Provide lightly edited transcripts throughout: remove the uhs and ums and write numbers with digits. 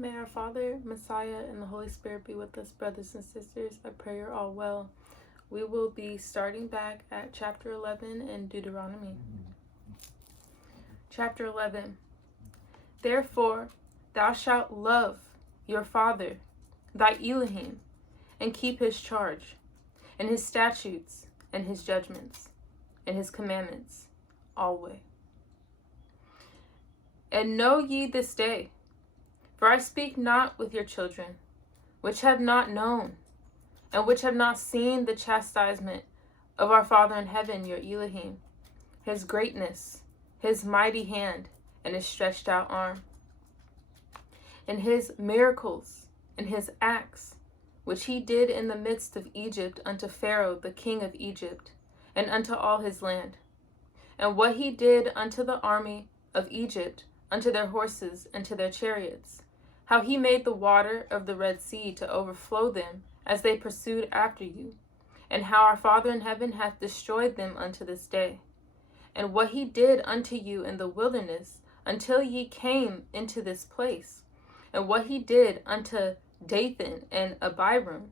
May our Father, Messiah, and the Holy Spirit be with us, brothers and sisters. I pray you're all well. We will be starting back at chapter 11 in Deuteronomy. Chapter 11. Therefore, thou shalt love your father, thy Elohim, and keep his charge, and his statutes, and his judgments, and his commandments, always. And know ye this day, for I speak not with your children, which have not known, and which have not seen the chastisement of our Father in heaven, your Elohim, his greatness, his mighty hand, and his stretched out arm, and his miracles, and his acts, which he did in the midst of Egypt unto Pharaoh the king of Egypt, and unto all his land, and what he did unto the army of Egypt, unto their horses, and to their chariots, how he made the water of the Red Sea to overflow them as they pursued after you, and how our Father in heaven hath destroyed them unto this day, and what he did unto you in the wilderness until ye came into this place, and what he did unto Dathan and Abiram,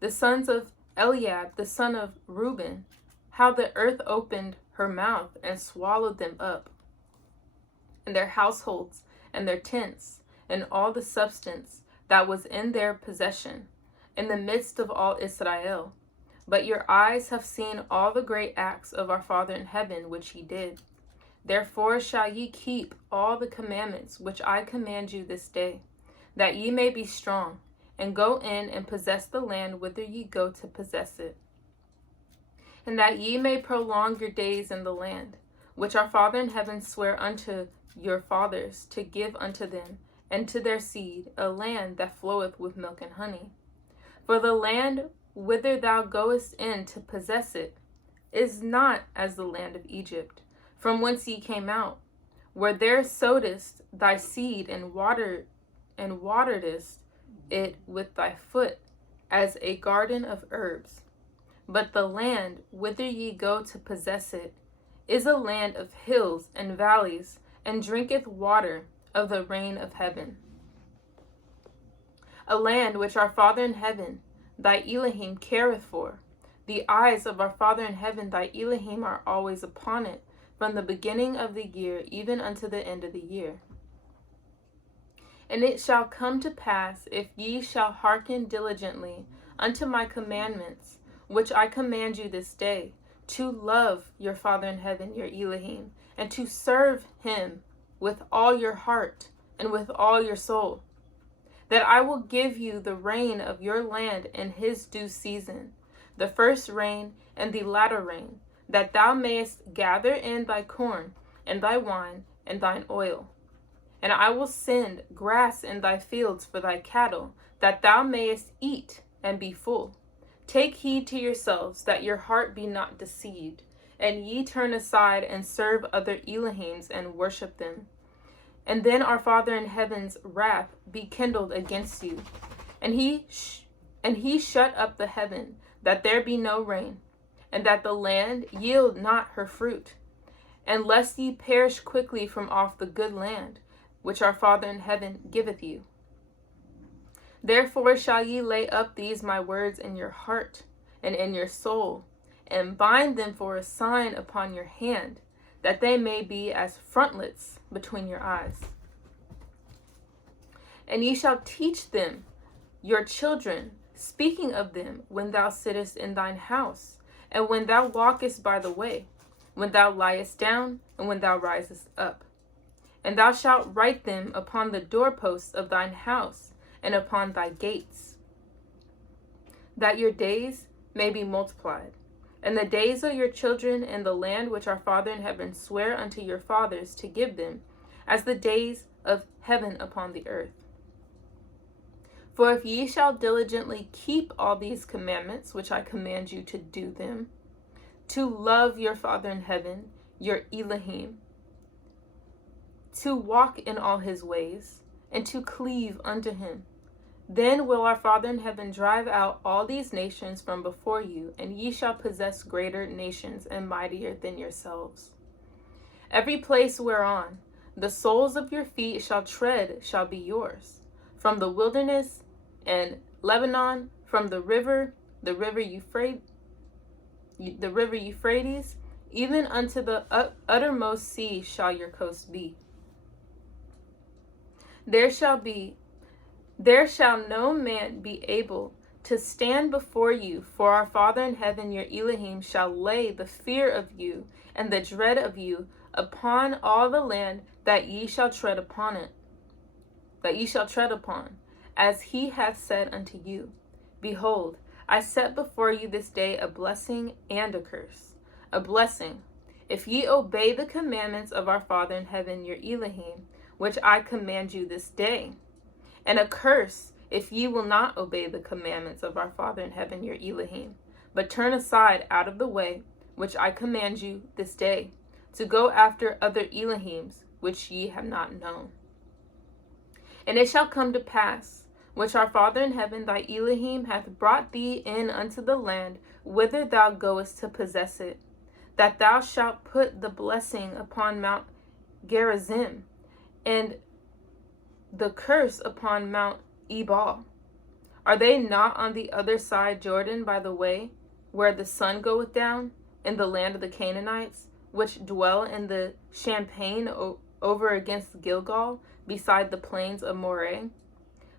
the sons of Eliab, the son of Reuben, how the earth opened her mouth and swallowed them up, and their households, and their tents, and all the substance that was in their possession, in the midst of all Israel. But your eyes have seen all the great acts of our Father in heaven, which he did. Therefore shall ye keep all the commandments which I command you this day, that ye may be strong, and go in and possess the land whither ye go to possess it, and that ye may prolong your days in the land, which our Father in heaven sware unto your fathers to give unto them, and to their seed, a land that floweth with milk and honey. For the land whither thou goest in to possess it is not as the land of Egypt, from whence ye came out, where there sowedst thy seed and wateredst it with thy foot as a garden of herbs. But the land whither ye go to possess it is a land of hills and valleys, and drinketh water of the rain of heaven. A land which our Father in heaven, thy Elohim, careth for. The eyes of our Father in heaven, thy Elohim, are always upon it, from the beginning of the year even unto the end of the year. And it shall come to pass, if ye shall hearken diligently unto my commandments, which I command you this day, to love your Father in heaven, your Elohim, and to serve him with all your heart and with all your soul, that I will give you the rain of your land in his due season, the first rain and the latter rain, that thou mayest gather in thy corn and thy wine and thine oil. And I will send grass in thy fields for thy cattle, that thou mayest eat and be full. Take heed to yourselves, that your heart be not deceived, and ye turn aside and serve other Elohims and worship them. And then our Father in heaven's wrath be kindled against you, and he shut up the heaven, that there be no rain, and that the land yield not her fruit, and lest ye perish quickly from off the good land, which our Father in heaven giveth you. Therefore shall ye lay up these my words in your heart and in your soul, and bind them for a sign upon your hand, that they may be as frontlets between your eyes. And ye shall teach them your children, speaking of them when thou sittest in thine house, and when thou walkest by the way, when thou liest down, and when thou risest up. And thou shalt write them upon the doorposts of thine house, and upon thy gates, that your days may be multiplied, and the days of your children in the land which our Father in heaven sware unto your fathers to give them, as the days of heaven upon the earth. For if ye shall diligently keep all these commandments which I command you to do them, to love your Father in heaven, your Elohim, to walk in all his ways, and to cleave unto him, then will our Father in heaven drive out all these nations from before you, and ye shall possess greater nations and mightier than yourselves. Every place whereon the soles of your feet shall tread shall be yours. from the wilderness and Lebanon, from the river Euphrates, even unto the uttermost sea shall your coast be. There shall no man be able to stand before you, for our Father in heaven, your Elohim, shall lay the fear of you and the dread of you upon all the land that ye shall tread upon, as he hath said unto you. Behold, I set before you this day a blessing and a curse. A blessing, if ye obey the commandments of our Father in heaven, your Elohim, which I command you this day. And a curse, if ye will not obey the commandments of our Father in heaven, your Elohim, but turn aside out of the way, which I command you this day, to go after other Elohims, which ye have not known. And it shall come to pass, which our Father in heaven, thy Elohim, hath brought thee in unto the land, whither thou goest to possess it, that thou shalt put the blessing upon Mount Gerizim, and the curse upon Mount Ebal. Are they not on the other side Jordan by the way where the sun goeth down, in the land of the Canaanites, which dwell in the champaign over against Gilgal, beside the plains of Moreh?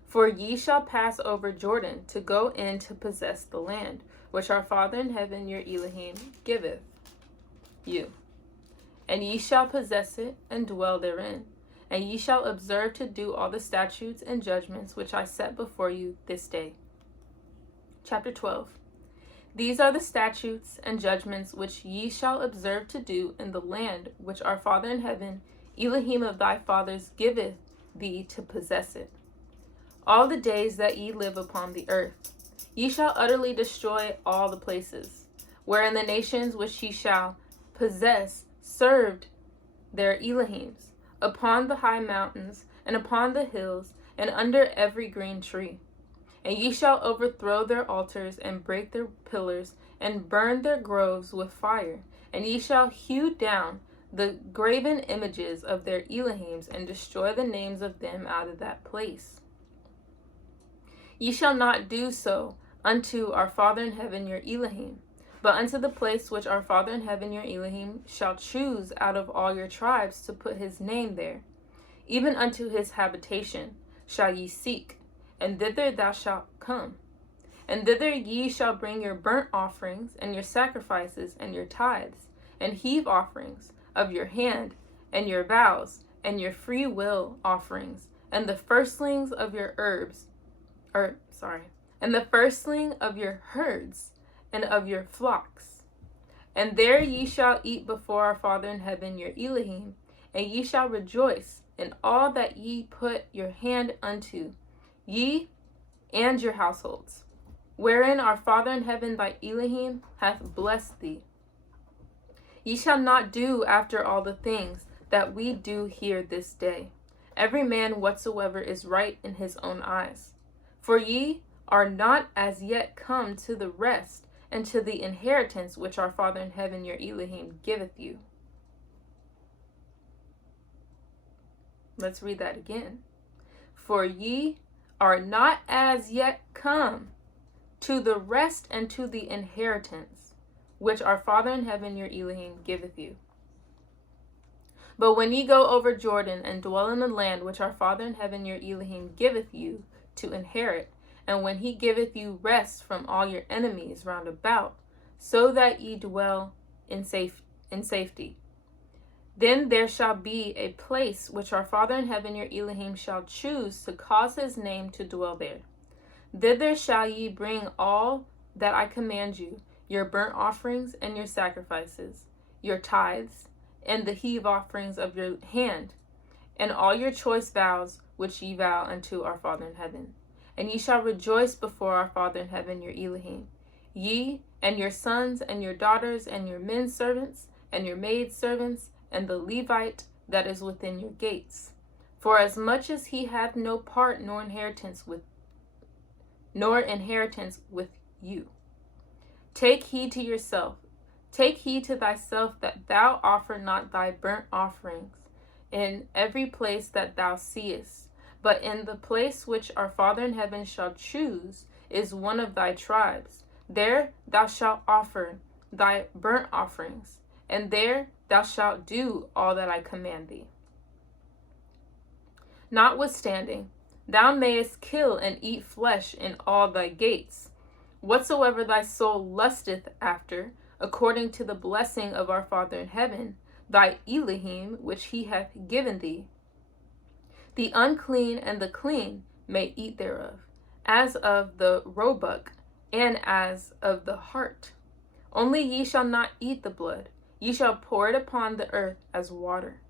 For ye shall pass over Jordan to go in to possess the land, which our Father in heaven, your Elohim, giveth you. And ye shall possess it and dwell therein. And ye shall observe to do all the statutes and judgments which I set before you this day. Chapter 12. These are the statutes and judgments which ye shall observe to do in the land which our Father in heaven, Elohim of thy fathers, giveth thee to possess it. All the days that ye live upon the earth, ye shall utterly destroy all the places, wherein the nations which ye shall possess served their Elohims, upon the high mountains, and upon the hills, and under every green tree. And ye shall overthrow their altars, and break their pillars, and burn their groves with fire. And ye shall hew down the graven images of their Elohims, and destroy the names of them out of that place. Ye shall not do so unto our Father in heaven, your Elohim, but unto the place which our Father in heaven, your Elohim, shall choose out of all your tribes to put his name there. Even unto his habitation shall ye seek, and thither thou shalt come. And thither ye shall bring your burnt offerings, and your sacrifices, and your tithes, and heave offerings of your hand, and your vows, and your free will offerings, and the firstlings of your and the firstling of your herds, and of your flocks. And there ye shall eat before our Father in heaven, your Elohim, and ye shall rejoice in all that ye put your hand unto, ye and your households, wherein our Father in heaven, thy Elohim, hath blessed thee. Ye shall not do after all the things that we do here this day, every man whatsoever is right in his own eyes. For ye are not as yet come to the rest and to the inheritance which our Father in heaven, your Elohim, giveth you. Let's read that again. For ye are not as yet come to the rest and to the inheritance which our Father in heaven, your Elohim, giveth you. But when ye go over Jordan and dwell in the land which our Father in heaven, your Elohim, giveth you to inherit, and when he giveth you rest from all your enemies round about, so that ye dwell in safety, then there shall be a place which our Father in heaven, your Elohim, shall choose to cause his name to dwell there. Thither shall ye bring all that I command you, your burnt offerings and your sacrifices, your tithes, and the heave offerings of your hand, and all your choice vows which ye vow unto our Father in heaven. And ye shall rejoice before our Father in heaven, your Elohim, ye and your sons and your daughters and your men servants and your maid servants and the Levite that is within your gates. For as much as he hath no part nor inheritance with you. Take heed to yourself. Take heed to thyself that thou offer not thy burnt offerings in every place that thou seest, But in the place which our Father in heaven shall choose is one of thy tribes. There thou shalt offer thy burnt offerings, and there thou shalt do all that I command thee. Notwithstanding, thou mayest kill and eat flesh in all thy gates. Whatsoever thy soul lusteth after, according to the blessing of our Father in heaven, thy Elohim, which he hath given thee. The unclean and the clean may eat thereof, as of the roebuck, and as of the hart. Only ye shall not eat the blood, ye shall pour it upon the earth as water.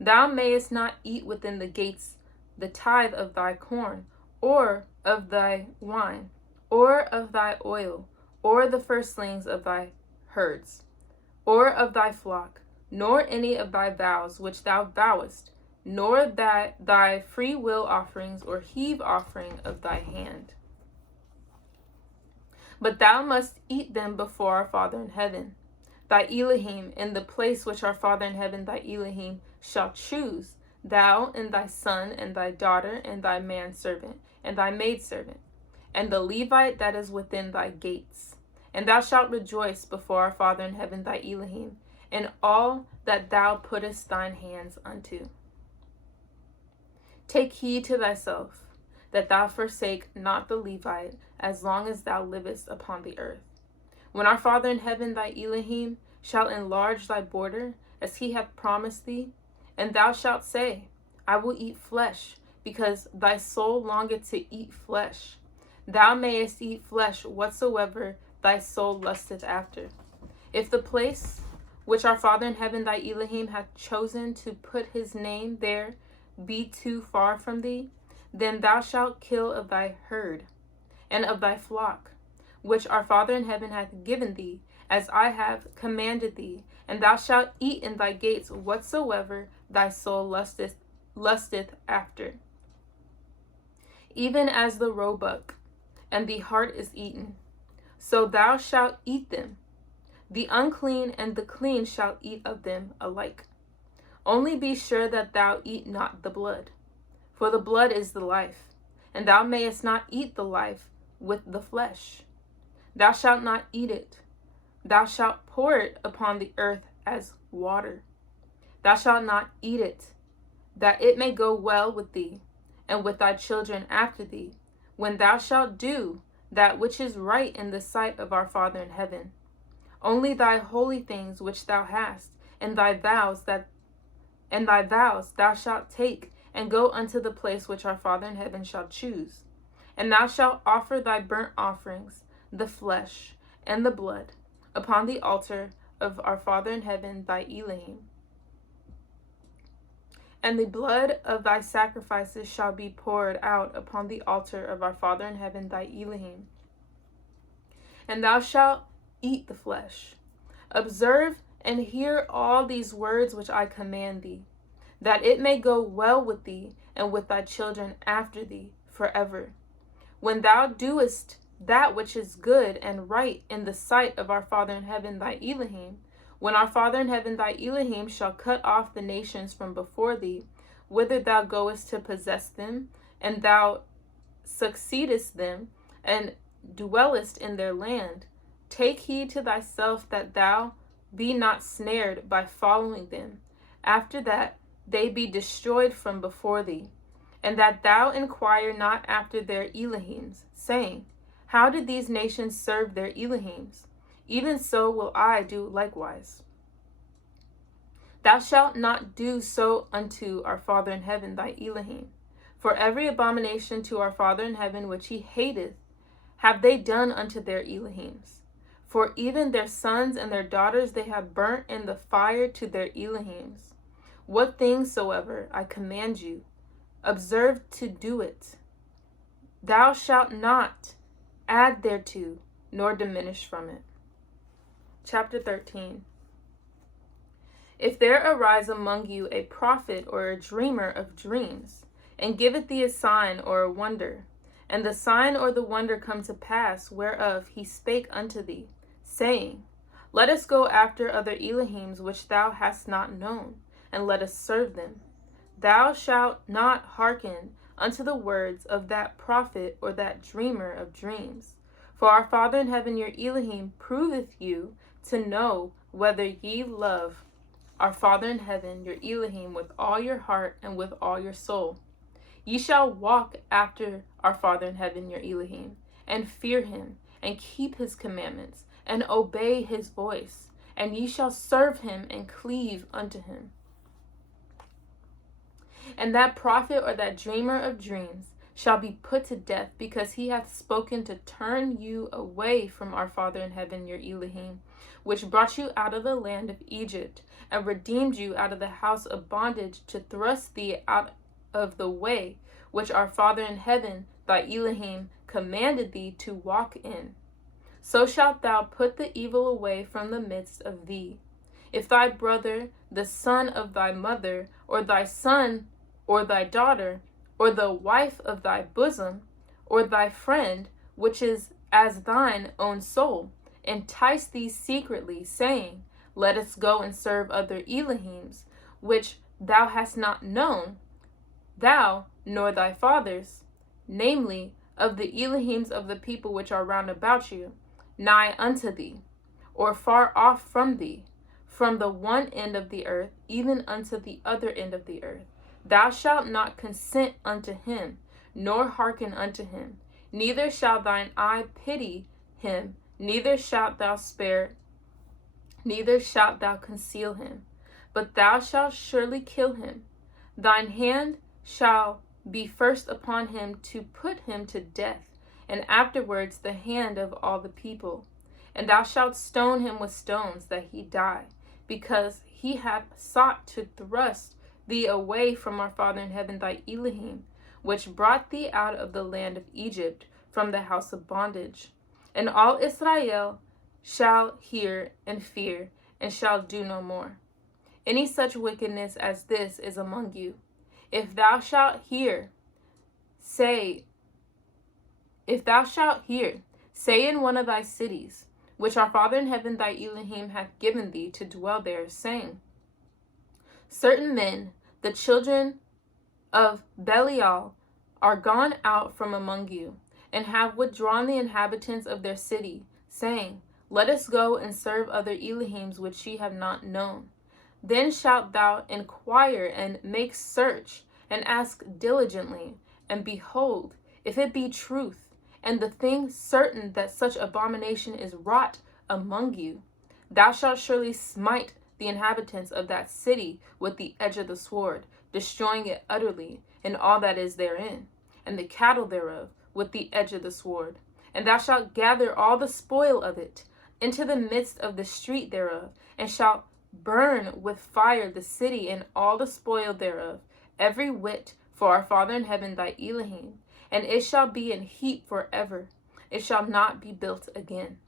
Thou mayest not eat within the gates the tithe of thy corn, or of thy wine, or of thy oil, or the firstlings of thy herds, or of thy flock, nor any of thy vows which thou vowest, nor thy free will offerings or heave offering of thy hand. But thou must eat them before our Father in heaven, thy Elohim, in the place which our Father in heaven, thy Elohim, shall choose, thou and thy son and thy daughter and thy manservant and thy maidservant, and the Levite that is within thy gates. And thou shalt rejoice before our Father in heaven, thy Elohim, in all that thou puttest thine hands unto. Take heed to thyself, that thou forsake not the Levite, as long as thou livest upon the earth. When our Father in heaven, thy Elohim, shall enlarge thy border, as he hath promised thee, and thou shalt say, I will eat flesh, because thy soul longeth to eat flesh. Thou mayest eat flesh whatsoever thy soul lusteth after. If the place which our Father in heaven, thy Elohim, hath chosen to put his name there be too far from thee, then thou shalt kill of thy herd, and of thy flock, which our Father in heaven hath given thee, as I have commanded thee, and thou shalt eat in thy gates whatsoever thy soul lusteth after. Even as the roebuck and the hart is eaten, so thou shalt eat them. The unclean and the clean shall eat of them alike. Only be sure that thou eat not the blood, for the blood is the life, and thou mayest not eat the life with the flesh. Thou shalt not eat it. Thou shalt pour it upon the earth as water. Thou shalt not eat it, that it may go well with thee, and with thy children after thee, when thou shalt do that which is right in the sight of our Father in heaven. Only thy holy things which thou hast, and thy vows thou shalt take, and go unto the place which our Father in heaven shall choose. And thou shalt offer thy burnt offerings, the flesh and the blood, upon the altar of our Father in heaven, thy Elohim. And the blood of thy sacrifices shall be poured out upon the altar of our Father in heaven, thy Elohim. And thou shalt eat the flesh. Observe and hear all these words which I command thee, that it may go well with thee and with thy children after thee forever. When thou doest that which is good and right in the sight of our Father in heaven, thy Elohim, when our Father in heaven, thy Elohim, shall cut off the nations from before thee, whither thou goest to possess them, and thou succeedest them, and dwellest in their land, take heed to thyself that thou be not snared by following them, after that they be destroyed from before thee, and that thou inquire not after their Elohims, saying, how did these nations serve their Elohims? Even so will I do likewise. Thou shalt not do so unto our Father in heaven, thy Elohim. For every abomination to our Father in heaven which he hateth, have they done unto their Elohims. For even their sons and their daughters they have burnt in the fire to their Elohims. What things soever I command you, observe to do it. Thou shalt not add thereto, nor diminish from it. Chapter 13. If there arise among you a prophet or a dreamer of dreams, and giveth thee a sign or a wonder, and the sign or the wonder come to pass whereof he spake unto thee, saying, let us go after other Elohims which thou hast not known, and let us serve them. Thou shalt not hearken unto the words of that prophet or that dreamer of dreams. For our Father in heaven, your Elohim, proveth you to know whether ye love our Father in heaven, your Elohim, with all your heart and with all your soul. Ye shall walk after our Father in heaven, your Elohim, and fear him, and keep his commandments, and obey his voice, and ye shall serve him and cleave unto him. And that prophet or that dreamer of dreams shall be put to death, because he hath spoken to turn you away from our Father in heaven, your Elohim, which brought you out of the land of Egypt, and redeemed you out of the house of bondage, to thrust thee out of the way which our Father in heaven, thy Elohim, commanded thee to walk in. So shalt thou put the evil away from the midst of thee. If thy brother, the son of thy mother, or thy son, or thy daughter, or the wife of thy bosom, or thy friend, which is as thine own soul, entice thee secretly, saying, Let us go and serve other Elohims, which thou hast not known, thou nor thy fathers, namely, of the Elohims of the people which are round about you, nigh unto thee, or far off from thee, from the one end of the earth even unto the other end of the earth. Thou shalt not consent unto him, nor hearken unto him, neither shall thine eye pity him, neither shalt thou spare, neither shalt thou conceal him, but thou shalt surely kill him. Thine hand shall be first upon him to put him to death, and afterwards the hand of all the people. And thou shalt stone him with stones, that he die, because he hath sought to thrust thee away from our Father in heaven, thy Elohim, which brought thee out of the land of Egypt, from the house of bondage. And all Israel shall hear and fear, and shall do no more. Any such wickedness as this is among you. If thou shalt hear, say in one of thy cities, which our Father in heaven thy Elohim hath given thee to dwell there, saying, Certain men, the children of Belial, are gone out from among you, and have withdrawn the inhabitants of their city, saying, Let us go and serve other Elohims which ye have not known. Then shalt thou inquire and make search, and ask diligently, and behold, if it be truth, and the thing certain that such abomination is wrought among you, thou shalt surely smite the inhabitants of that city with the edge of the sword, destroying it utterly, and all that is therein, and the cattle thereof with the edge of the sword. And thou shalt gather all the spoil of it into the midst of the street thereof, and shalt burn with fire the city and all the spoil thereof, every whit, for our Father in heaven thy Elohim, and it shall be in heap forever. It shall not be built again.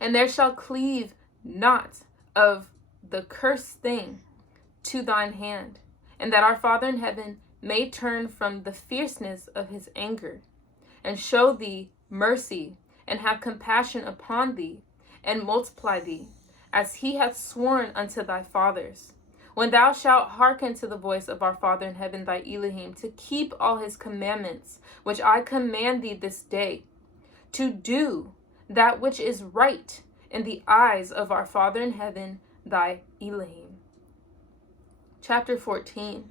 And there shall cleave not of the cursed thing to thine hand, and that our Father in heaven may turn from the fierceness of his anger, and show thee mercy, and have compassion upon thee, and multiply thee, as he hath sworn unto thy fathers. When thou shalt hearken to the voice of our Father in heaven thy Elohim, to keep all his commandments, which I command thee this day, to do that which is right in the eyes of our Father in heaven thy Elohim. Chapter 14.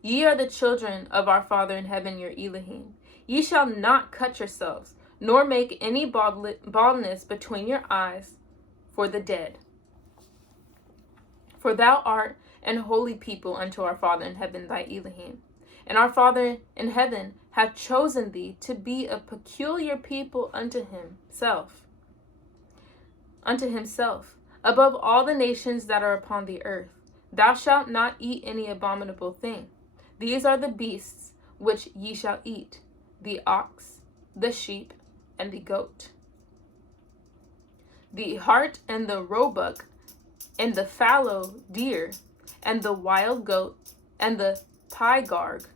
Ye are the children of our Father in heaven your Elohim. Ye shall not cut yourselves, nor make any baldness between your eyes for the dead. For thou art an holy people unto our Father in heaven thy Elohim. And our Father in heaven hath chosen thee to be a peculiar people unto himself, above all the nations that are upon the earth. Thou shalt not eat any abominable thing. These are the beasts which ye shall eat, the ox, the sheep, and the goat, the hart and the roebuck, and the fallow deer, and the wild goat, and the pygarg,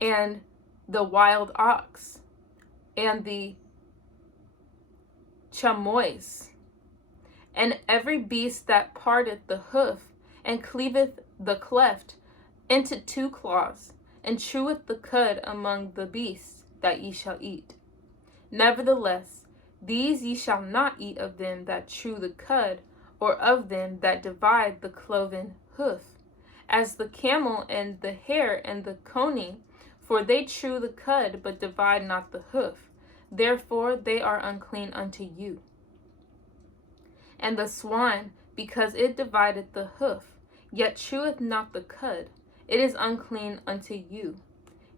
and the wild ox, and the chamois, and every beast that parteth the hoof, and cleaveth the cleft into two claws, and cheweth the cud among the beasts that ye shall eat. Nevertheless, these ye shall not eat of them that chew the cud, or of them that divide the cloven hoof, as the camel and the hare and the coney, for they chew the cud, but divide not the hoof. Therefore they are unclean unto you. And the swine, because it divideth the hoof, yet cheweth not the cud, it is unclean unto you.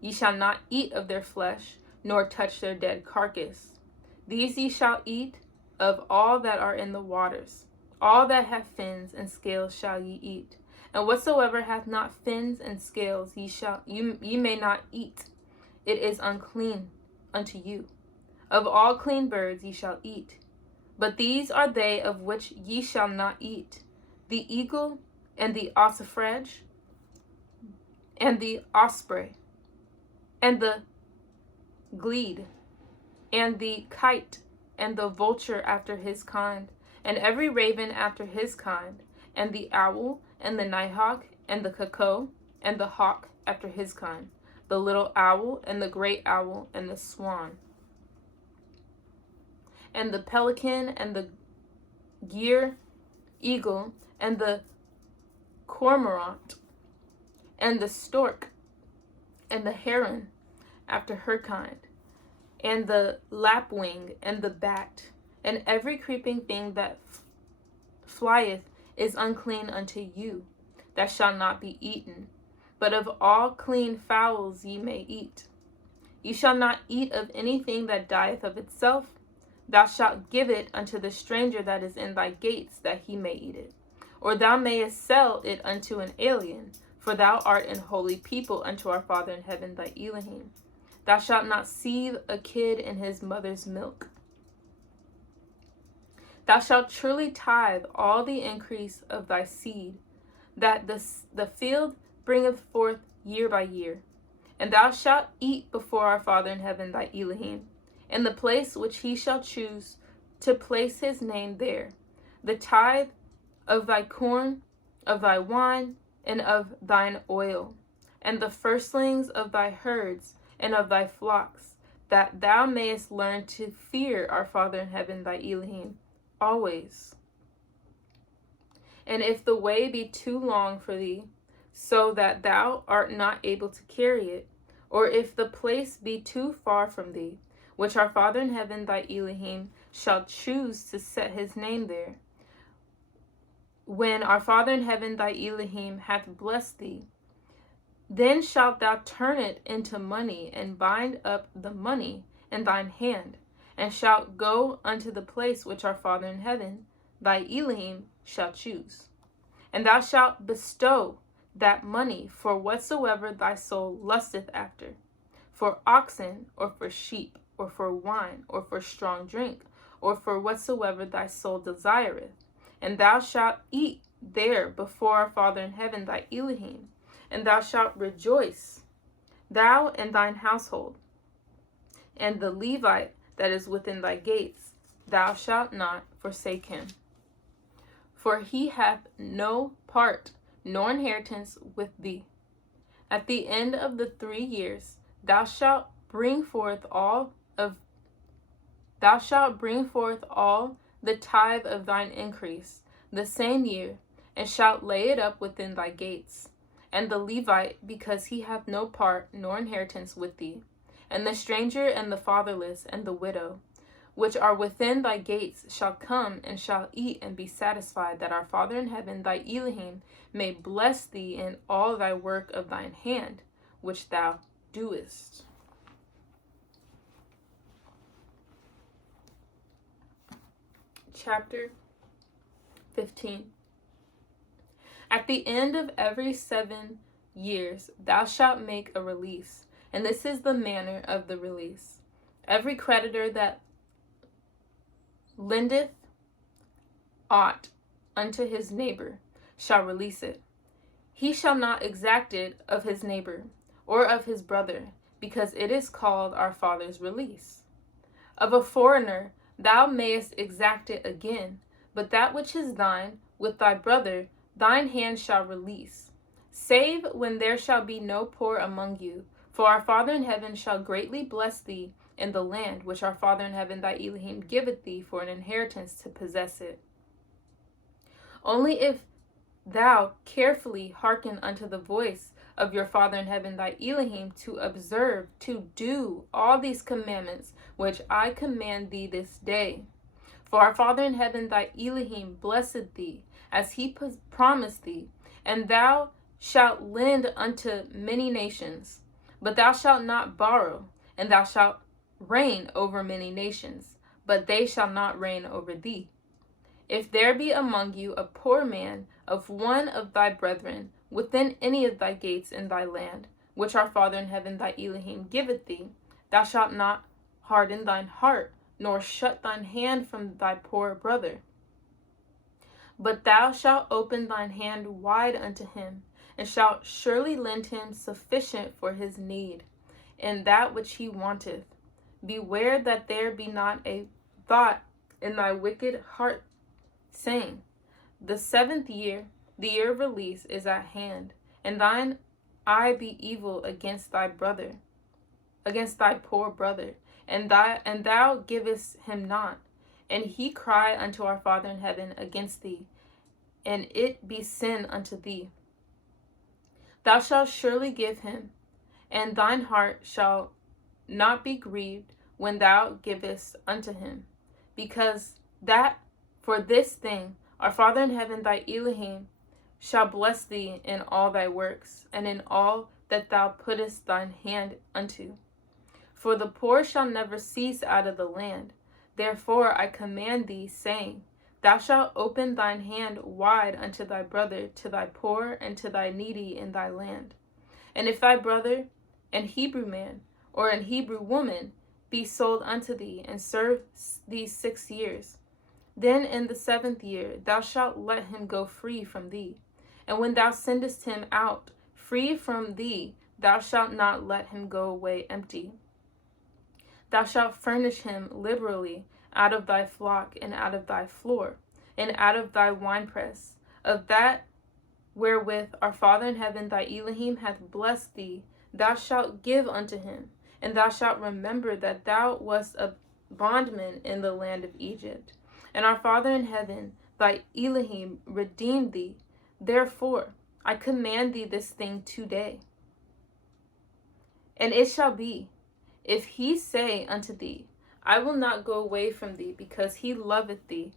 Ye shall not eat of their flesh, nor touch their dead carcass. These ye shall eat of all that are in the waters. All that have fins and scales shall ye eat. And whatsoever hath not fins and scales ye may not eat. It is unclean unto you. Of all clean birds ye shall eat. But these are they of which ye shall not eat: the eagle, and the ossifrage, and the osprey, and the glede, and the kite, and the vulture after his kind, and every raven after his kind, and the owl, and the nighthawk, and the cuckoo, and the hawk after his kind, the little owl, and the great owl, and the swan, and the pelican, and the gyre eagle, and the cormorant, and the stork, and the heron after her kind, and the lapwing, and the bat, and every creeping thing that flieth is unclean unto you, that shall not be eaten. But of all clean fowls ye may eat. Ye shall not eat of anything that dieth of itself. Thou shalt give it unto the stranger that is in thy gates, that he may eat it. Or thou mayest sell it unto an alien, for thou art an holy people unto our Father in heaven, thy Elohim. Thou shalt not seethe a kid in his mother's milk. Thou shalt truly tithe all the increase of thy seed, that the field bringeth forth year by year. And thou shalt eat before our Father in heaven, thy Elohim, in the place which he shall choose to place his name there, the tithe of thy corn, of thy wine, and of thine oil, and the firstlings of thy herds and of thy flocks, that thou mayest learn to fear our Father in heaven, thy Elohim, always. And if the way be too long for thee, so that thou art not able to carry it, or if the place be too far from thee, which our Father in heaven, thy Elohim, shall choose to set his name there, when our Father in heaven, thy Elohim, hath blessed thee, then shalt thou turn it into money, and bind up the money in thine hand, and shalt go unto the place which our Father in heaven, thy Elohim, shall choose. And thou shalt bestow that money for whatsoever thy soul lusteth after, for oxen, or for sheep, or for wine, or for strong drink, or for whatsoever thy soul desireth. And thou shalt eat there before our Father in heaven, thy Elohim, and thou shalt rejoice, thou and thine household, and the Levite that is within thy gates, thou shalt not forsake him. For he hath no part nor inheritance with thee. At the end of the 3 years thou shalt bring forth all the tithe of thine increase the same year, and shalt lay it up within thy gates. And the Levite, because he hath no part nor inheritance with thee, and the stranger, and the fatherless, and the widow, which are within thy gates, shall come and shall eat and be satisfied, that our Father in heaven, thy Elohim, may bless thee in all thy work of thine hand, which thou doest. Chapter 15. At the end of every 7 years thou shalt make a release, and this is the manner of the release. Every creditor that lendeth aught unto his neighbor shall release it. He shall not exact it of his neighbor or of his brother, because it is called our Father's release. Of a foreigner thou mayest exact it again, but that which is thine with thy brother thine hand shall release. save when there shall be no poor among you. For our Father in heaven shall greatly bless thee in the land which our Father in heaven thy Elohim giveth thee for an inheritance to possess it. Only if thou carefully hearken unto the voice of your Father in heaven thy Elohim, to observe, to do all these commandments which I command thee this day. For our Father in heaven thy Elohim blessed thee, as he promised thee, and thou shalt lend unto many nations, but thou shalt not borrow, and thou shalt reign over many nations, but they shall not reign over thee. If there be among you a poor man of one of thy brethren within any of thy gates in thy land, which our Father in heaven thy Elohim giveth thee, thou shalt not harden thine heart, nor shut thine hand from thy poor brother. But thou shalt open thine hand wide unto him, and shalt surely lend him sufficient for his need, in that which he wanteth. Beware that there be not a thought in thy wicked heart, saying, the 7th year, the year of release, is at hand, and thine eye be evil against thy brother, against thy poor brother, and thou givest him not, and he cry unto our Father in heaven against thee, and it be sin unto thee. Thou shalt surely give him, and thine heart shall not be grieved when thou givest unto him, because that for this thing our Father in heaven thy Elohim shall bless thee in all thy works, and in all that thou puttest thine hand unto. For the poor shall never cease out of the land. Therefore I command thee, saying, thou shalt open thine hand wide unto thy brother, to thy poor, and to thy needy in thy land. And if thy brother, an Hebrew man, or an Hebrew woman, be sold unto thee, and serve thee 6 years, then in the 7th year thou shalt let him go free from thee. And when thou sendest him out free from thee, thou shalt not let him go away empty. Thou shalt furnish him liberally out of thy flock, and out of thy floor, and out of thy winepress, of that wherewith our Father in heaven thy Elohim hath blessed thee, thou shalt give unto him. And thou shalt remember that thou wast a bondman in the land of Egypt, and our Father in heaven thy Elohim redeemed thee. Therefore I command thee this thing today. And it shall be, if he say unto thee, I will not go away from thee, because he loveth thee,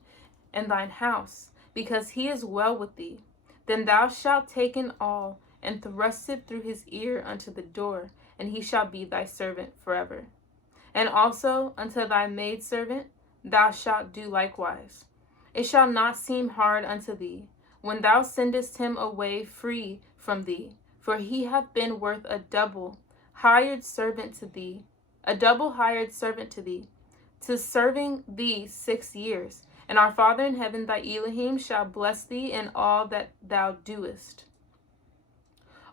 and thine house, because he is well with thee, then thou shalt take an awl, and thrust it through his ear unto the door, and he shall be thy servant forever. And also unto thy maidservant thou shalt do likewise. It shall not seem hard unto thee, when thou sendest him away free from thee, for he hath been worth a double hired servant to thee, to serving thee 6 years. And our Father in heaven thy Elohim shall bless thee in all that thou doest.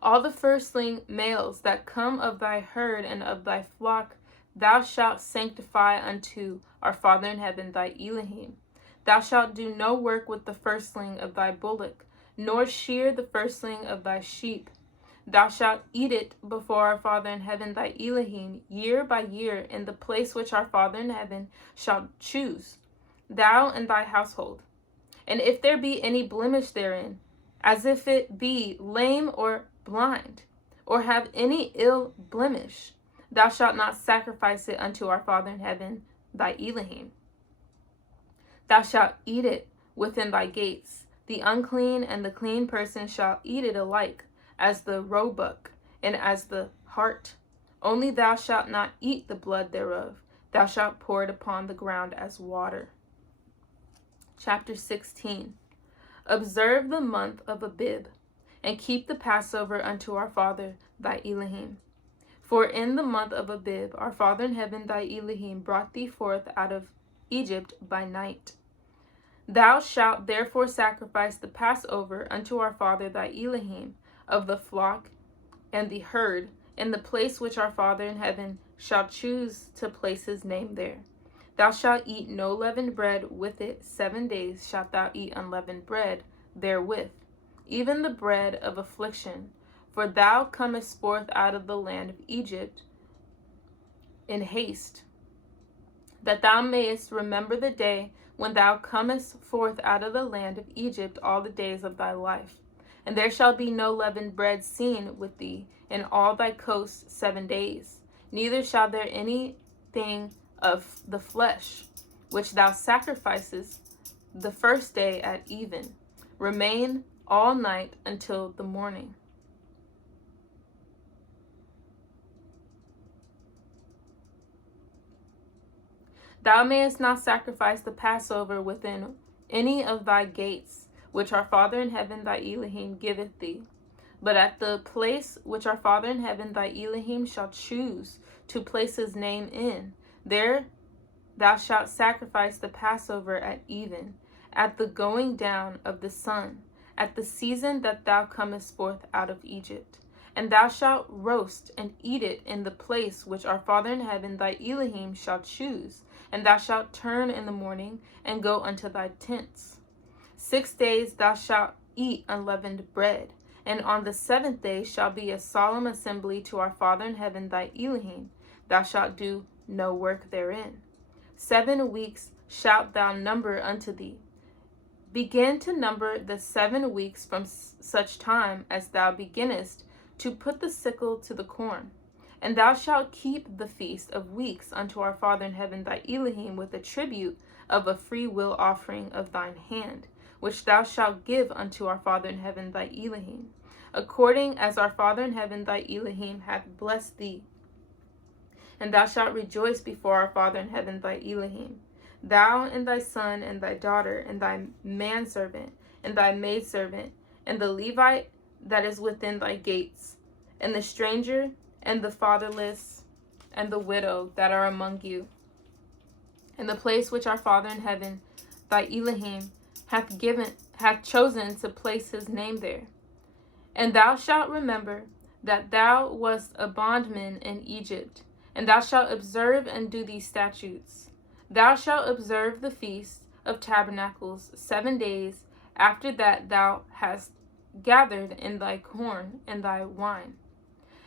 All the firstling males that come of thy herd and of thy flock thou shalt sanctify unto our Father in heaven thy Elohim. Thou shalt do no work with the firstling of thy bullock, nor shear the firstling of thy sheep. Thou shalt eat it before our Father in heaven thy Elohim year by year in the place which our Father in heaven shall choose, thou and thy household. And if there be any blemish therein, as if it be lame or blind, or have any ill blemish, thou shalt not sacrifice it unto our Father in heaven thy Elohim. Thou shalt eat it within thy gates. The unclean and the clean person shall eat it alike, as the roebuck and as the hart. Only thou shalt not eat the blood thereof. Thou shalt pour it upon the ground as water. Chapter 16. Observe the month of Abib, and keep the Passover unto our Father thy Elohim. For in the month of Abib our Father in heaven thy Elohim brought thee forth out of Egypt by night. Thou shalt therefore sacrifice the Passover unto our Father thy Elohim of the flock and the herd in the place which our Father in heaven shall choose to place his name there. Thou shalt eat no leavened bread with it. 7 days shalt thou eat unleavened bread therewith. even the bread of affliction. For thou comest forth out of the land of Egypt in haste, that thou mayest remember the day when thou comest forth out of the land of Egypt all the days of thy life. And there shall be no leavened bread seen with thee in all thy coasts 7 days, neither shall there anything of the flesh, which thou sacrificest the first day at even, remain all night until the morning. Thou mayest not sacrifice the Passover within any of thy gates, which our Father in heaven thy Elohim giveth thee. But at the place which our Father in heaven thy Elohim shall choose to place his name in, there thou shalt sacrifice the Passover at even, at the going down of the sun, at the season that thou comest forth out of Egypt. And thou shalt roast and eat it in the place which our Father in heaven thy Elohim shall choose. And thou shalt turn in the morning and go unto thy tents. 6 days thou shalt eat unleavened bread, and on the 7th day shall be a solemn assembly to our Father in heaven thy Elohim. Thou shalt do no work therein. 7 weeks shalt thou number unto thee. Begin to number the 7 weeks from such time as thou beginnest to put the sickle to the corn. And thou shalt keep the feast of weeks unto our Father in heaven thy Elohim with a tribute of a free will offering of thine hand, which thou shalt give unto our Father in heaven thy Elohim, according as our Father in heaven thy Elohim hath blessed thee. And thou shalt rejoice before our Father in heaven thy Elohim, thou and thy son and thy daughter and thy manservant and thy maidservant, and the Levite that is within thy gates, and the stranger and the fatherless, and the widow that are among you, in the place which our Father in heaven, thy Elohim, hath chosen to place his name there. And thou shalt remember that thou wast a bondman in Egypt, and thou shalt observe and do these statutes. Thou shalt observe the feast of tabernacles 7 days after that thou hast gathered in thy corn and thy wine.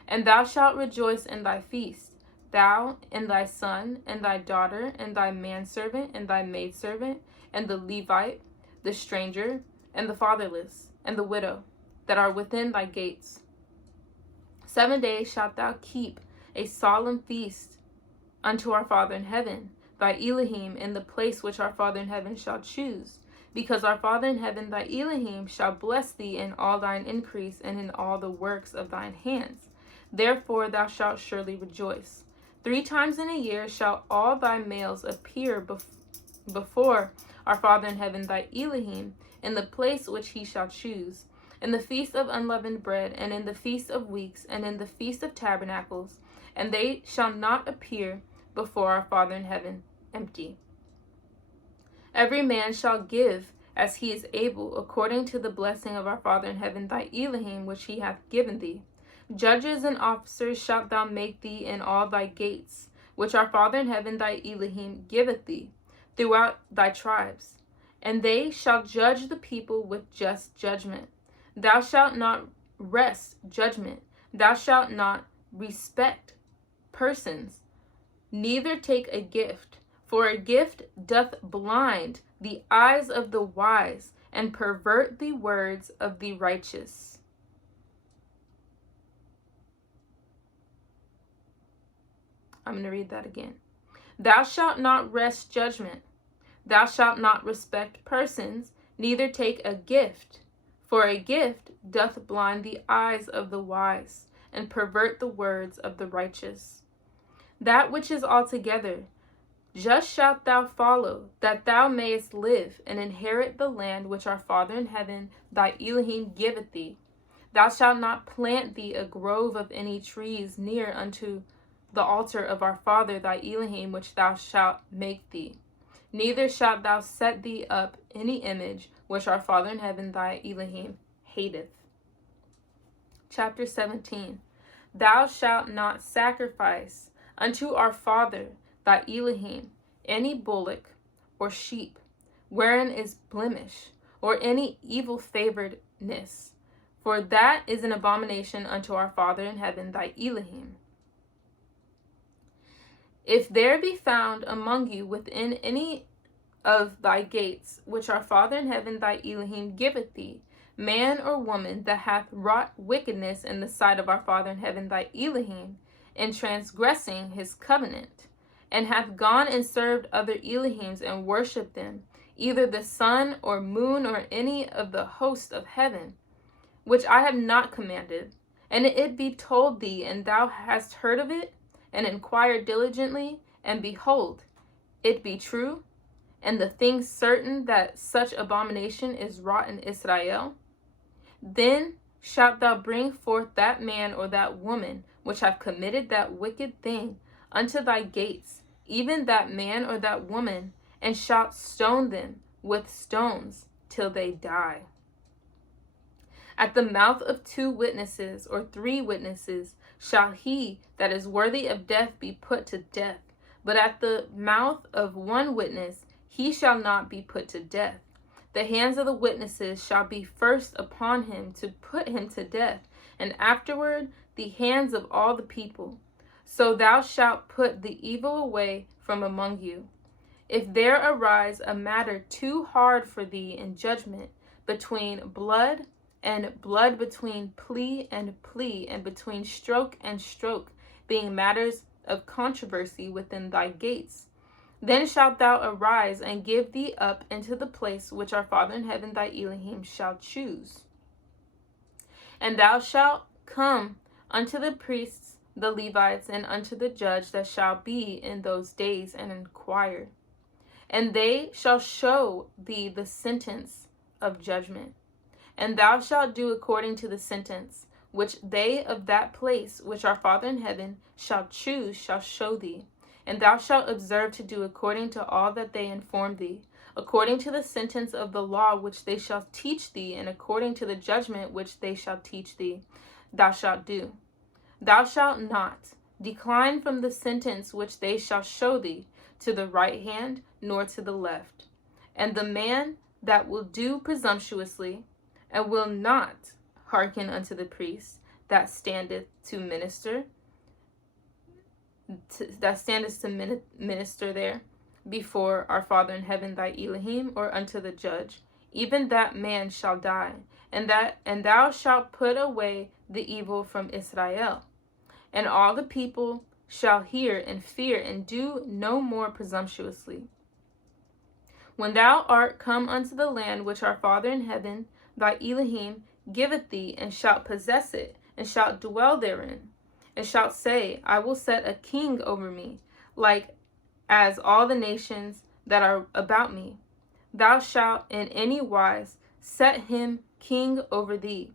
And thou shalt rejoice in thy feast, thou and thy son and thy daughter and thy manservant and thy maidservant, and the Levite, the stranger, and the fatherless, and the widow, that are within thy gates. 7 days shalt thou keep a solemn feast unto our Father in heaven, thy Elohim, in the place which our Father in heaven shall choose. Because our Father in heaven thy Elohim shall bless thee in all thine increase and in all the works of thine hands. Therefore thou shalt surely rejoice. 3 times in a year shall all thy males appear before our Father in heaven thy Elohim, in the place which he shall choose, in the feast of unleavened bread, and in the feast of weeks, and in the feast of tabernacles, and they shall not appear before our Father in heaven empty. Every man shall give as he is able, according to the blessing of our Father in heaven thy Elohim, which he hath given thee. Judges and officers shalt thou make thee in all thy gates, which our Father in heaven thy Elohim giveth thee, throughout thy tribes. And they shall judge the people with just judgment. Thou shalt not wrest judgment. Thou shalt not respect persons, neither take a gift. For a gift doth blind the eyes of the wise, and pervert the words of the righteous. I'm going to read that again. Thou shalt not wrest judgment. Thou shalt not respect persons, neither take a gift. For a gift doth blind the eyes of the wise, and pervert the words of the righteous. That which is altogether just shalt thou follow, that thou mayest live and inherit the land which our Father in heaven thy Elohim giveth thee. Thou shalt not plant thee a grove of any trees near unto the altar of our Father thy Elohim, which thou shalt make thee. Neither shalt thou set thee up any image which our Father in heaven thy Elohim hateth. Chapter 17. Thou shalt not sacrifice unto our Father thy Elohim any bullock or sheep, wherein is blemish, or any evil-favored wickedness, for that is an abomination unto our Father in heaven, thy Elohim. If there be found among you within any of thy gates, which our Father in heaven, thy Elohim, giveth thee, man or woman that hath wrought wickedness in the sight of our Father in heaven, thy Elohim, in transgressing his covenant, and hath gone and served other Elohims and worshipped them, either the sun or moon or any of the host of heaven, which I have not commanded, and it be told thee, and thou hast heard of it, and inquired diligently, and behold, it be true, and the thing certain that such abomination is wrought in Israel, then shalt thou bring forth that man or that woman which have committed that wicked thing unto thy gates, even that man or that woman, and shalt stone them with stones till they die. At the mouth of 2 witnesses or 3 witnesses shall he that is worthy of death be put to death, but at the mouth of 1 witness he shall not be put to death. The hands of the witnesses shall be first upon him to put him to death, and afterward the hands of all the people. So thou shalt put the evil away from among you. If there arise a matter too hard for thee in judgment, between blood and blood, between plea, and between stroke and stroke, being matters of controversy within thy gates, then shalt thou arise and give thee up into the place which our Father in heaven, thy Elohim, shall choose. And thou shalt come unto the priests, the Levites, and unto the judge that shall be in those days, and inquire. And they shall show thee the sentence of judgment. And thou shalt do according to the sentence which they of that place which our Father in heaven shall choose shall show thee. And thou shalt observe to do according to all that they inform thee, according to the sentence of the law which they shall teach thee, and according to the judgment which they shall teach thee, thou shalt do. Thou shalt not decline from the sentence which they shall show thee, to the right hand nor to the left. And the man that will do presumptuously, and will not hearken unto the priest that standeth to minister, there before our Father in heaven, thy Elohim, or unto the judge, even that man shall die, and thou shalt put away the evil from Israel. And all the people shall hear and fear, and do no more presumptuously. When thou art come unto the land which our Father in heaven, thy Elohim, giveth thee, and shalt possess it, and shalt dwell therein, and shalt say, I will set a king over me, like as all the nations that are about me. Thou shalt in any wise set him king over thee,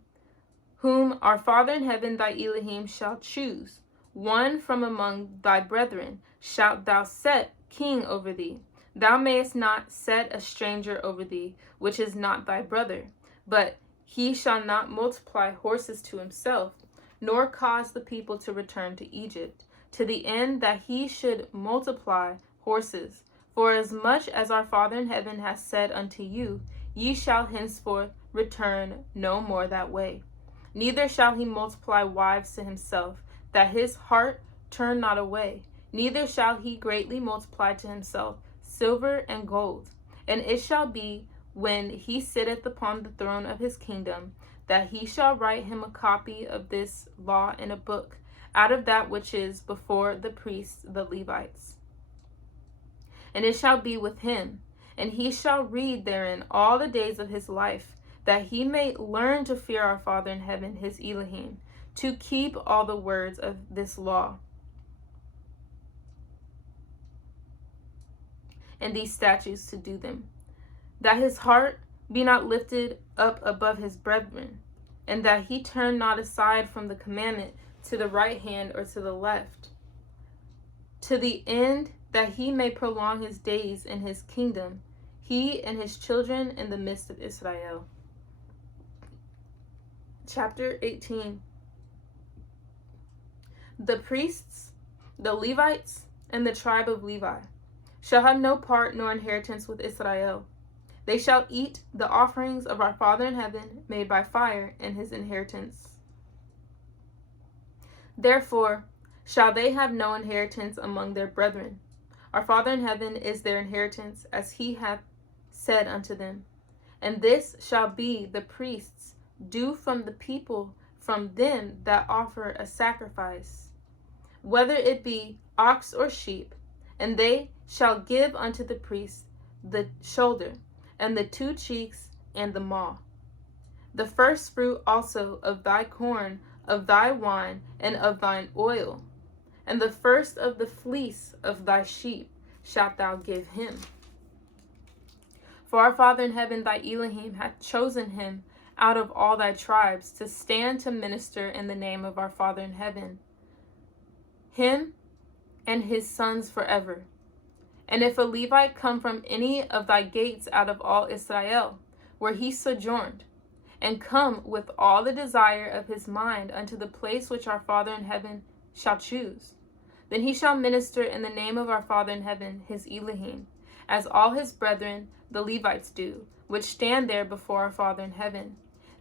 whom our Father in heaven, thy Elohim, shall choose. One from among thy brethren shalt thou set king over thee. Thou mayest not set a stranger over thee, which is not thy brother, but he shall not multiply horses to himself, nor cause the people to return to Egypt, to the end that he should multiply horses. For as much as our Father in heaven hath said unto you, ye shall henceforth return no more that way. Neither shall he multiply wives to himself, that his heart turn not away. Neither shall he greatly multiply to himself silver and gold. And it shall be, when he sitteth upon the throne of his kingdom, that he shall write him a copy of this law in a book, out of that which is before the priests the Levites. And it shall be with him, and he shall read therein all the days of his life, that he may learn to fear our Father in heaven, his Elohim, to keep all the words of this law and these statutes to do them, that his heart be not lifted up above his brethren, and that he turn not aside from the commandment to the right hand or to the left, to the end that he may prolong his days in his kingdom, he and his children in the midst of Israel. Chapter 18. The priests, the Levites, and the tribe of Levi shall have no part nor inheritance with Israel. They shall eat the offerings of our Father in heaven made by fire in his inheritance. Therefore shall they have no inheritance among their brethren. Our Father in heaven is their inheritance, as he hath said unto them. And this shall be the priests' due from the people, from them that offer a sacrifice, whether it be ox or sheep. And they shall give unto the priest the shoulder, and the 2 cheeks, and the maw. The first fruit also of thy corn, of thy wine, and of thine oil, and the first of the fleece of thy sheep shalt thou give him. For our Father in heaven, thy Elohim, hath chosen him out of all thy tribes to stand to minister in the name of our Father in heaven, him and his sons forever. And if a Levite come from any of thy gates out of all Israel, where he sojourned, and come with all the desire of his mind unto the place which our Father in heaven shall choose, then he shall minister in the name of our Father in heaven, his Elohim, as all his brethren the Levites do, which stand there before our Father in heaven.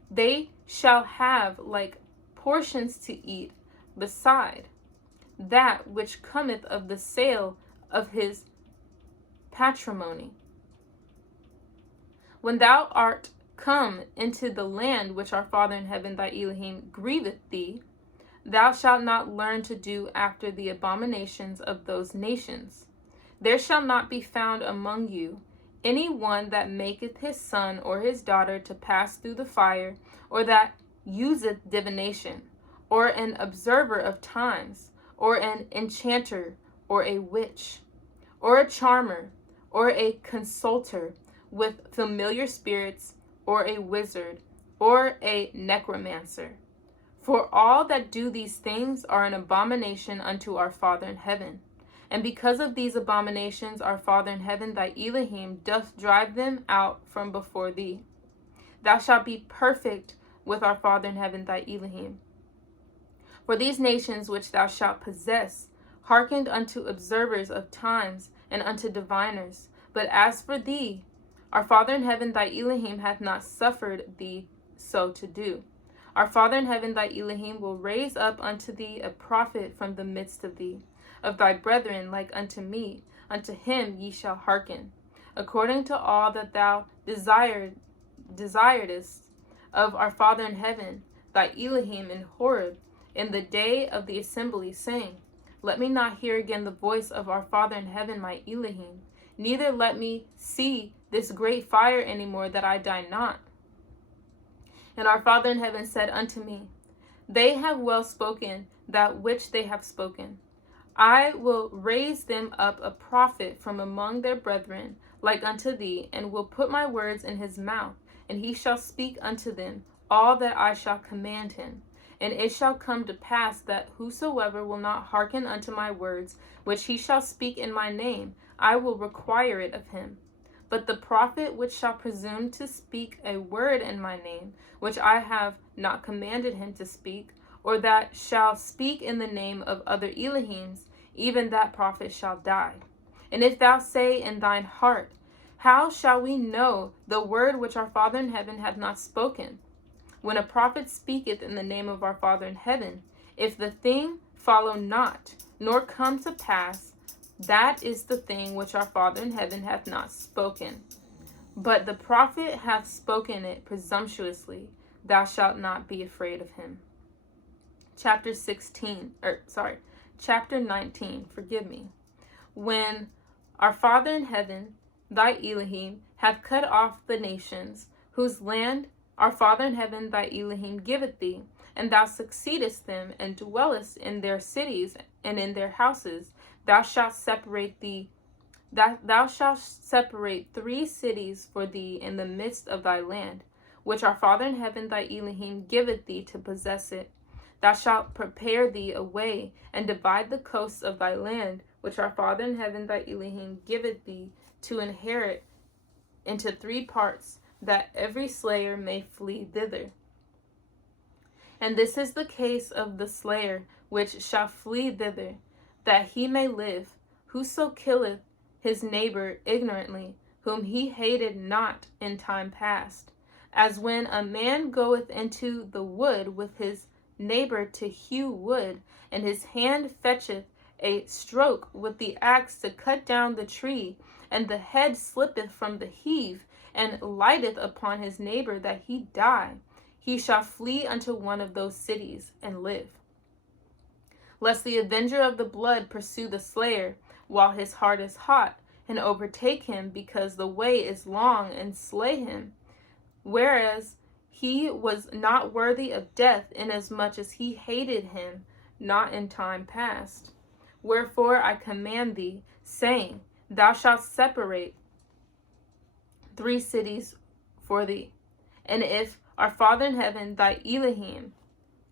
They shall have like portions to eat beside that which cometh of the sale of his patrimony. When thou art come into the land which our Father in heaven thy Elohim grieveth thee, thou shalt not learn to do after the abominations of those nations. There shall not be found among you any one that maketh his son or his daughter to pass through the fire, or that useth divination, or an observer of times, or an enchanter, or a witch, or a charmer, or a consulter with familiar spirits, or a wizard, or a necromancer. For all that do these things are an abomination unto our Father in heaven. And because of these abominations, our Father in heaven, thy Elohim, doth drive them out from before thee. Thou shalt be perfect with our Father in heaven, thy Elohim. For these nations which thou shalt possess hearkened unto observers of times and unto diviners. But as for thee, our Father in heaven, thy Elohim, hath not suffered thee so to do. Our Father in heaven, thy Elohim, will raise up unto thee a prophet from the midst of thee, of thy brethren like unto me. Unto him ye shall hearken, according to all that thou desiredest of our Father in heaven, thy Elohim, in Horeb, in the day of the assembly, saying, Let me not hear again the voice of our Father in heaven, my Elohim, neither let me see this great fire any more, that I die not. And our Father in heaven said unto me, They have well spoken that which they have spoken. I will raise them up a prophet from among their brethren, like unto thee, and will put my words in his mouth, and he shall speak unto them all that I shall command him. And it shall come to pass that whosoever will not hearken unto my words, which he shall speak in my name, I will require it of him. But the prophet which shall presume to speak a word in my name, which I have not commanded him to speak, or that shall speak in the name of other Elohims, even that prophet shall die. And if thou say in thine heart, How shall we know the word which our Father in heaven hath not spoken? When a prophet speaketh in the name of our Father in heaven, if the thing follow not, nor come to pass, that is the thing which our Father in heaven hath not spoken. But the prophet hath spoken it presumptuously, thou shalt not be afraid of him. Chapter 19, When our Father in heaven, thy Elohim, hath cut off the nations, whose land our Father in heaven, thy Elohim, giveth thee, and thou succeedest them, and dwellest in their cities and in their houses, thou shalt separate 3 cities for thee in the midst of thy land, which our Father in heaven, thy Elohim, giveth thee to possess it. Thou shalt prepare thee a way, and divide the coasts of thy land, which our Father in heaven, thy Elohim, giveth thee to inherit, into 3 parts, that every slayer may flee thither. And this is the case of the slayer which shall flee thither, that he may live. Whoso killeth his neighbor ignorantly, whom he hated not in time past, as when a man goeth into the wood with his neighbor to hew wood, and his hand fetcheth a stroke with the axe to cut down the tree, and the head slippeth from the heave, and lighteth upon his neighbor that he die, he shall flee unto one of those cities and live. Lest the avenger of the blood pursue the slayer while his heart is hot, and overtake him because the way is long, and slay him, whereas he was not worthy of death, inasmuch as he hated him not in time past. Wherefore I command thee, saying, Thou shalt separate 3 cities for thee. And if our Father in heaven, thy Elohim,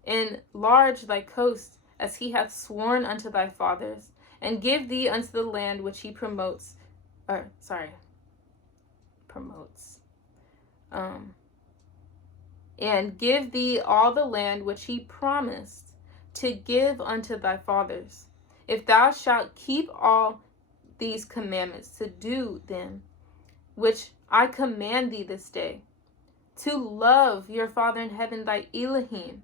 enlarge thy coast, as he hath sworn unto thy fathers, and give thee unto the land which he promotes, and give thee all the land which he promised to give unto thy fathers. If thou shalt keep all these commandments to do them, which I command thee this day, to love your Father in heaven thy Elohim,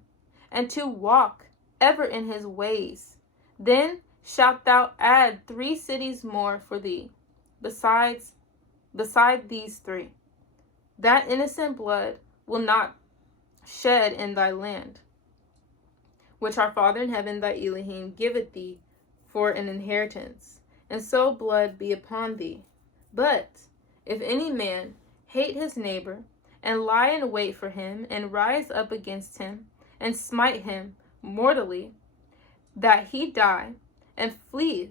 and to walk ever in his ways, then shalt thou add 3 cities more for thee, beside these 3, that innocent blood will not shed in thy land, which our Father in heaven thy Elohim giveth thee for an inheritance, and so blood be upon thee. But if any man hate his neighbor, and lie in wait for him, and rise up against him, and smite him mortally, that he die, and fleeth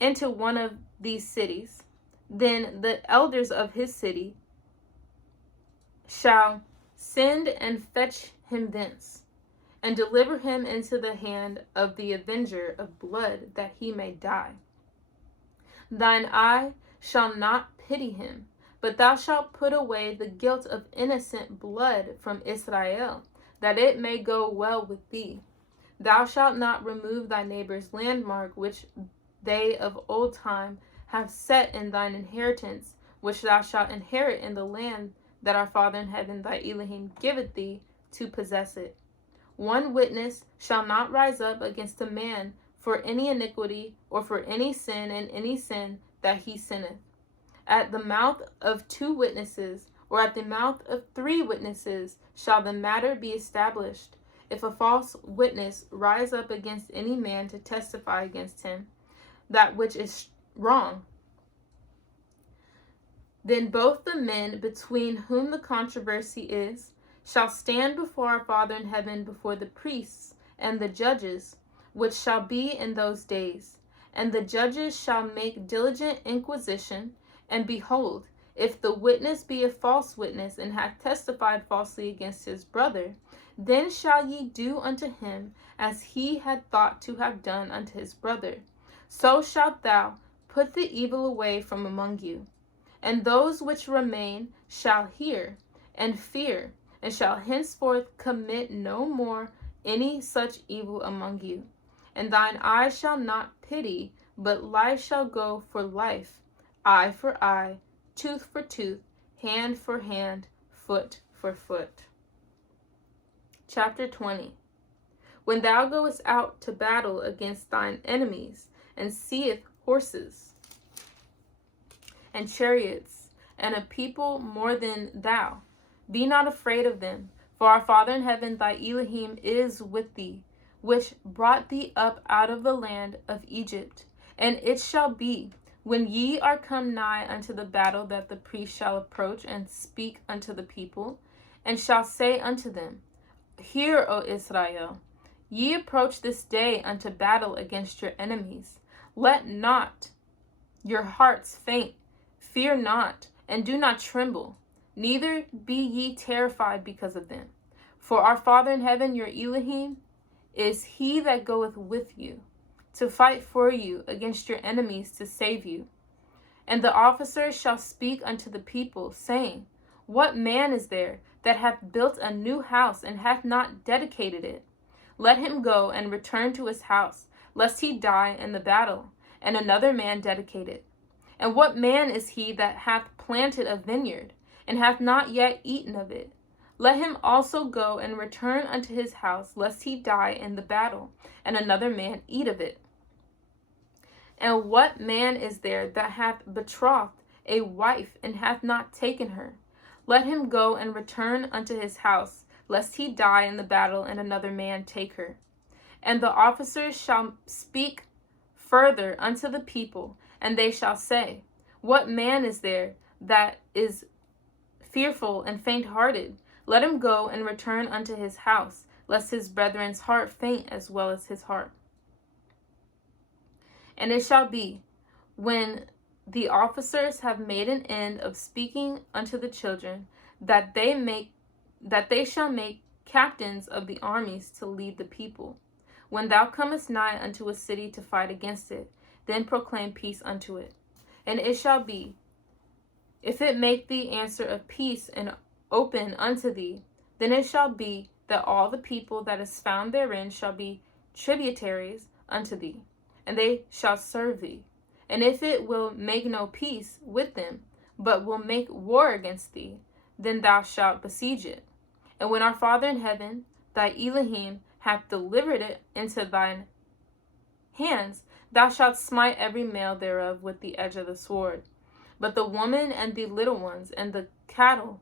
into one of these cities, then the elders of his city shall send and fetch him thence, and deliver him into the hand of the avenger of blood, that he may die. Thine eye shall not pity him, but thou shalt put away the guilt of innocent blood from Israel, that it may go well with thee. Thou shalt not remove thy neighbor's landmark, which they of old time have set in thine inheritance, which thou shalt inherit in the land that our Father in heaven thy Elohim giveth thee to possess it. One witness shall not rise up against a man for any iniquity, or for any sin in any sin that he sinneth. At the mouth of 2 witnesses, or at the mouth of 3 witnesses, shall the matter be established. If a false witness rise up against any man to testify against him, that which is wrong, then both the men between whom the controversy is shall stand before our Father in heaven, before the priests and the judges, which shall be in those days. And the judges shall make diligent inquisition, and behold, if the witness be a false witness, and hath testified falsely against his brother, then shall ye do unto him as he had thought to have done unto his brother. So shalt thou put the evil away from among you. And those which remain shall hear and fear, and shall henceforth commit no more any such evil among you. And thine eye shall not pity, but life shall go for life, eye for eye, tooth for tooth, hand for hand, foot for foot. Chapter 20. When thou goest out to battle against thine enemies, and seest horses and chariots, and a people more than thou, be not afraid of them, for our Father in heaven thy Elohim is with thee, which brought thee up out of the land of Egypt. And it shall be, when ye are come nigh unto the battle, that the priest shall approach and speak unto the people, and shall say unto them, Hear, O Israel, ye approach this day unto battle against your enemies. Let not your hearts faint, fear not, and do not tremble, neither be ye terrified because of them. For our Father in heaven, your Elohim, is he that goeth with you, to fight for you against your enemies, to save you. And the officers shall speak unto the people, saying, What man is there that hath built a new house, and hath not dedicated it? Let him go and return to his house, lest he die in the battle, and another man dedicate it. And what man is he that hath planted a vineyard, and hath not yet eaten of it? Let him also go and return unto his house, lest he die in the battle, and another man eat of it. And what man is there that hath betrothed a wife, and hath not taken her? Let him go and return unto his house, lest he die in the battle, and another man take her. And the officers shall speak further unto the people, and they shall say, What man is there that is fearful and faint-hearted? Let him go and return unto his house, lest his brethren's heart faint as well as his heart. And it shall be, when the officers have made an end of speaking unto the children, that they shall make captains of the armies to lead the people. When thou comest nigh unto a city to fight against it, then proclaim peace unto it. And it shall be, if it make thee answer of peace and open unto thee, then it shall be that all the people that is found therein shall be tributaries unto thee, and they shall serve thee. And if it will make no peace with them, but will make war against thee, then thou shalt besiege it. And when our Father in heaven, thy Elohim, hath delivered it into thine hands, thou shalt smite every male thereof with the edge of the sword. But the woman and the little ones and the cattle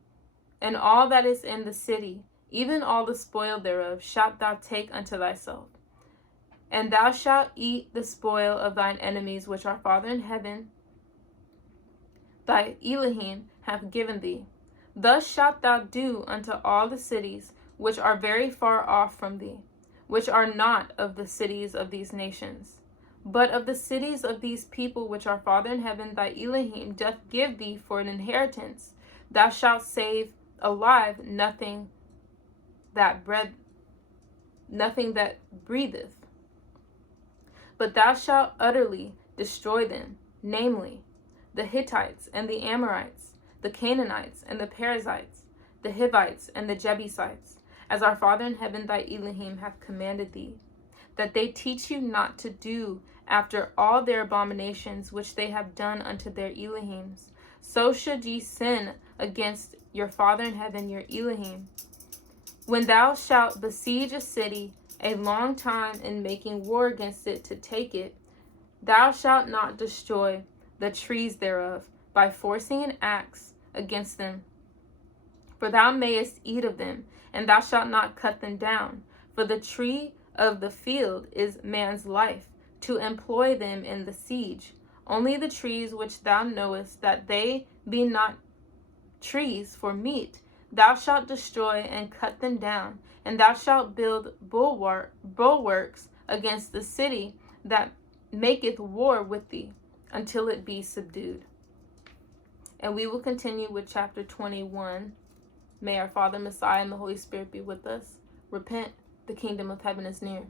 and all that is in the city, even all the spoil thereof, shalt thou take unto thyself. And thou shalt eat the spoil of thine enemies, which our Father in heaven, thy Elohim, hath given thee. Thus shalt thou do unto all the cities which are very far off from thee, which are not of the cities of these nations, but of the cities of these people which our Father in heaven, thy Elohim, doth give thee for an inheritance. Thou shalt save alive nothing that breatheth, but thou shalt utterly destroy them, namely, the Hittites and the Amorites, the Canaanites and the Perizzites, the Hivites and the Jebusites, as our Father in heaven thy Elohim hath commanded thee, that they teach you not to do after all their abominations which they have done unto their Elohims. So should ye sin against your Father in heaven, your Elohim. When thou shalt besiege a city a long time in making war against it to take it, thou shalt not destroy the trees thereof by forcing an axe against them. For thou mayest eat of them, and thou shalt not cut them down. For the tree of the field is man's life, to employ them in the siege. Only the trees which thou knowest that they be not trees for meat, thou shalt destroy and cut them down, and thou shalt build bulwarks against the city that maketh war with thee, until it be subdued. And we will continue with chapter 21. May our Father, Messiah, and the Holy Spirit be with us. Repent, the kingdom of heaven is near.